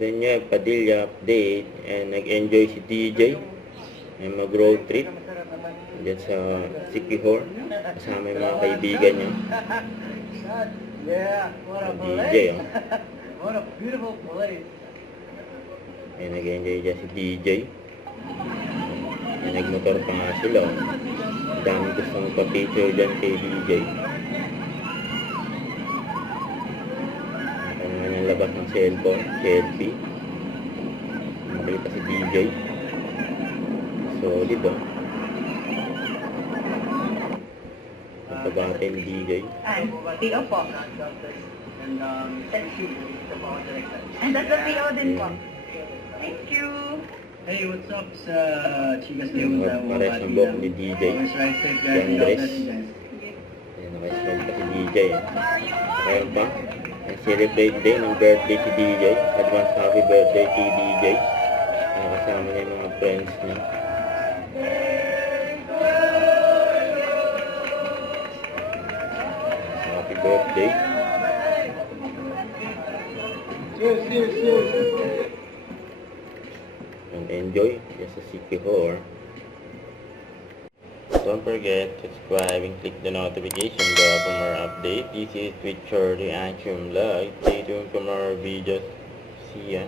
Then you have Padilla update and nag-enjoy si DJ ay mag-road trip dyan sa Siquijor kasama yung mga kaibigan niya. DJ What a beautiful place. ay nag-enjoy dyan si DJ ay nagmotor pa nga sila. Dami gustong pa-picture dyan kay DJ. Ito naman yung labas ng cellphone, selfie. Makita si DJ. Solid oh. Nagpabate ni DJ. Ay, PO po. And that's the PO din po. Thank you. Hey, what's up sa Chicas de Yung Una? pares ng buhok ni DJ. Always ride safe, guys. Yung God dress. bless you guys. Ayan, nakasmile pa si DJ. Kaya pa, celebrate day ng birthday si DJ. Advance happy birthday to DJ. Kasama niya yung mga friends niya. Happy birthday. Cheers. And enjoy just sa Siquijor. Don't forget to subscribe and click the notification bell for more updates. This is Richard Reaction Live. Stay tuned for more videos. See ya.